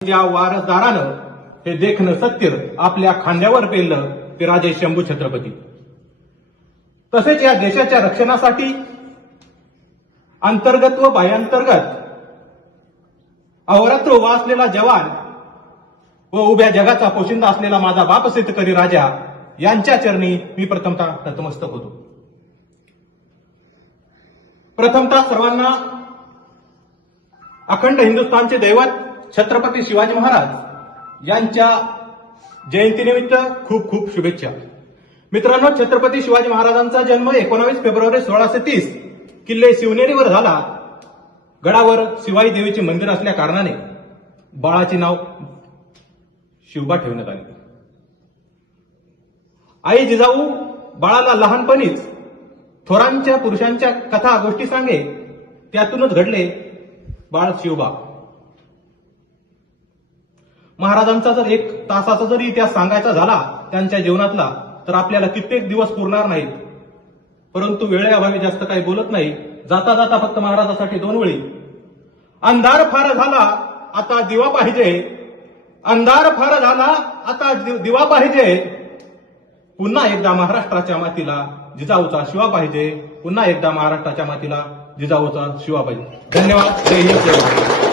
ज्या वारसदारानं हे देखणं सत्य आपल्या खांद्यावर पेललं ते राजे शंभू छत्रपती. तसेच या देशाच्या रक्षणासाठी अंतर्गत व बाह्यांतर्गत अहोरात्र उभा असलेला जवान व उभ्या जगाचा पोशिंदा असलेला माझा बाप शेतकरी राजा यांच्या चरणी मी प्रथमतः नतमस्तक होतो. प्रथमतः सर्वांना अखंड हिंदुस्थानचे दैवत छत्रपती शिवाजी महाराज यांच्या जयंतीनिमित्त खूप खूप शुभेच्छा. मित्रांनो, छत्रपती शिवाजी महाराजांचा जन्म 19 फेब्रुवारी 1630 किल्ले शिवनेरीवर झाला. गडावर शिवाई देवीचे मंदिर असल्या कारणाने बाळाचे नाव शिवबा ठेवण्यात आले. आई जिजाऊ बाळाला लहानपणीच थोरांच्या पुरुषांच्या कथा गोष्टी सांगे, त्यातूनच घडले बाळ शिवबा. महाराजांचा जर 1 तासाचा जरी इतिहास सांगायचा झाला त्यांच्या जीवनातला तर आपल्याला कित्येक दिवस पुरणार नाहीत. परंतु वेळेअभावी जास्त काही बोलत नाही. जाता जाता फक्त महाराजांसाठी 2 ओळी. अंधार फार झाला आता दिवा पाहिजे, अंधार फार झाला आता दिवा पाहिजे, पुन्हा एकदा महाराष्ट्राच्या मातीला जिजाऊचा शिवा पाहिजे, पुन्हा एकदा महाराष्ट्राच्या मातीला जिजाऊचा शिवा पाहिजे. धन्यवाद. जय हिंद, जय महाराष्ट्र.